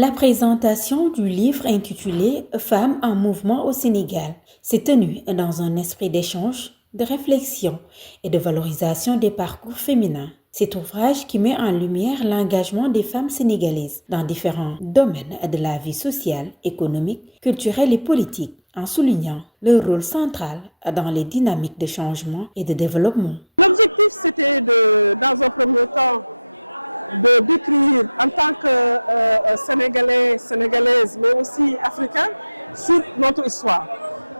La présentation du livre intitulé Femmes en mouvement au Sénégal s'est tenue dans un esprit d'échange, de réflexion et de valorisation des parcours féminins. Cet ouvrage qui met en lumière l'engagement des femmes sénégalaises dans différents domaines de la vie sociale, économique, culturelle et politique, en soulignant leur rôle central dans les dynamiques de changement et de développement. L'objectif, c'était dans un premier temps, de décrire en tant que Sénégalais, Sénégalaises, mais aussi Africains, sur notre histoire.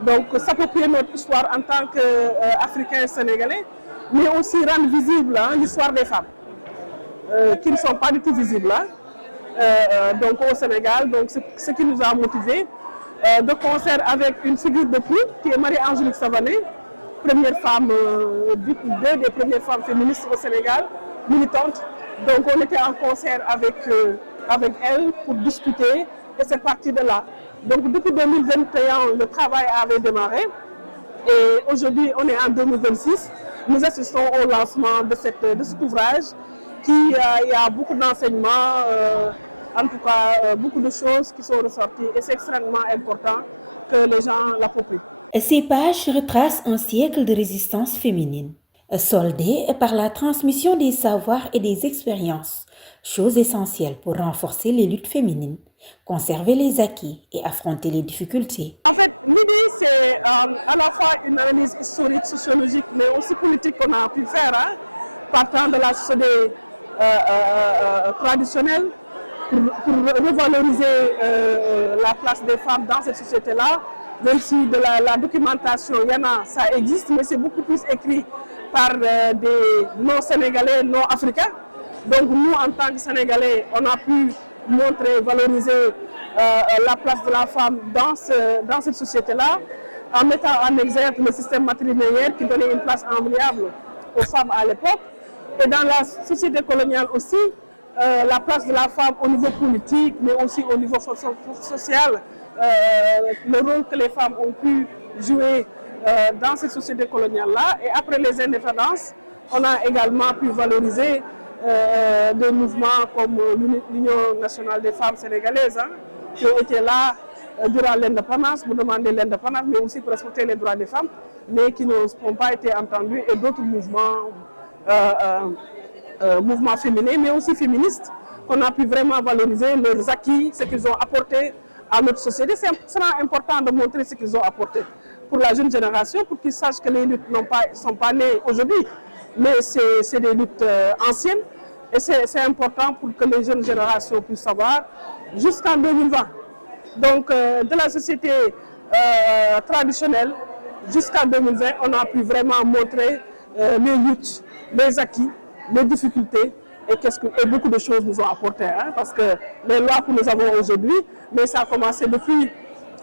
Donc, s'approprier notre histoire en tant qu'Africains et Sénégalais, mais aussi rendre visible l'histoire des femmes, qui ne sont pas du tout visibles donc au Sénégal. Donc, c'est ce qui nous a motivés, de concert avec une figure de proue, qui est Marie-Angélique Savané, première femme, des premières femmes féministes au Sénégal, militante. Donc on était en concert avec elle pour discuter et c'est parti de là. Donc depuis 2021, le travail avait démarré et aujourd'hui on est en 2026. Nous assistons au lancement de cet ouvrage il y a beaucoup d'enseignements, en tout cas beaucoup de choses qui sont ressorties et c'est extrêmement important que les gens l'approprient. Ces pages retracent un siècle de résistance féminine, soldée par la transmission des savoirs et des expériences, chose essentielle pour renforcer les luttes féminines, conserver les acquis et affronter les difficultés. En fait, l'idée, c'est à la fois une analyse historique, sociologique, mais aussi politique qu'on a pu faire, partant de la société traditionnelle, pour revaloriser la place des femmes dans cette société-là. Même si de la documentation, il y en a, ça existe, mais c'est beaucoup plus écrit par des non-sénégalais, non-africains. Donc nous, en tant que Sénégalais, on a pu montrer, valoriser la place de la femme dans cette société-là, en mettant en exergue le système matrilinéaire qui donnait une place enviable aux femmes à l'époque. Et dans la société coloniale aussi, la place de la femme au niveau politique, mais aussi au niveau social, le rôle que les femmes ont pu jouer dans cette société coloniale-là. Et après les indépendances, on a également pu valoriser des mouvements comme l'Union nationale des femmes sénégalaises, qui ont été là durant l'indépendance, pour demander l'indépendance, mais aussi pour respecter les droits des femmes, mais qui n'ont pas été entendus, et d'autres mouvements, mouvements féminins, mais aussi féministes, qu'on a pu vraiment valoriser leurs acquis, ce qu'ils ont apporté à notre société. C'est important de montrer ce qu'ils ont apporté pour la jeune génération, pour qu'ils sachent que les luttes ne sont pas nées aujourd'hui, mais c'est des luttes anciennes. Et c'est important pour que les jeunes générations puissent savoir jusqu'en 2020. Donc de la société traditionnelle jusqu'en 2020, on a pu vraiment montrer les luttes, les acquis, les difficultés et beaucoup de choses nous ont apporté. Parce que les lois que nous avons aujourd'hui, mais ça a commencé depuis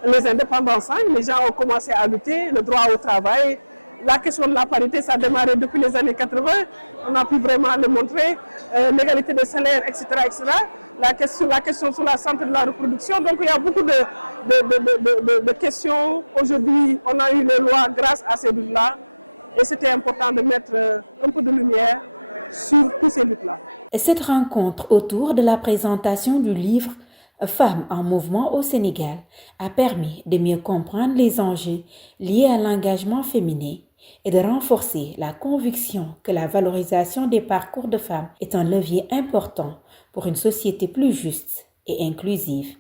les indépendances. Les gens ont commencé à lutter, le droit au travail. La question de la parité, ça a démarré depuis les années 80. On a pu vraiment le montrer. L'égalité des salaires, etc., etc. La question sur la santé de la reproduction. Donc il y a beaucoup de questions. Aujourd'hui, on a eu les lois grâce à ces luttes-là. Et c'était important de mettre un peu de lumière sur toutes ces luttes-là. Cette rencontre autour de la présentation du livre Femmes en mouvement au Sénégal a permis de mieux comprendre les enjeux liés à l'engagement féminin et de renforcer la conviction que la valorisation des parcours de femmes est un levier important pour une société plus juste et inclusive.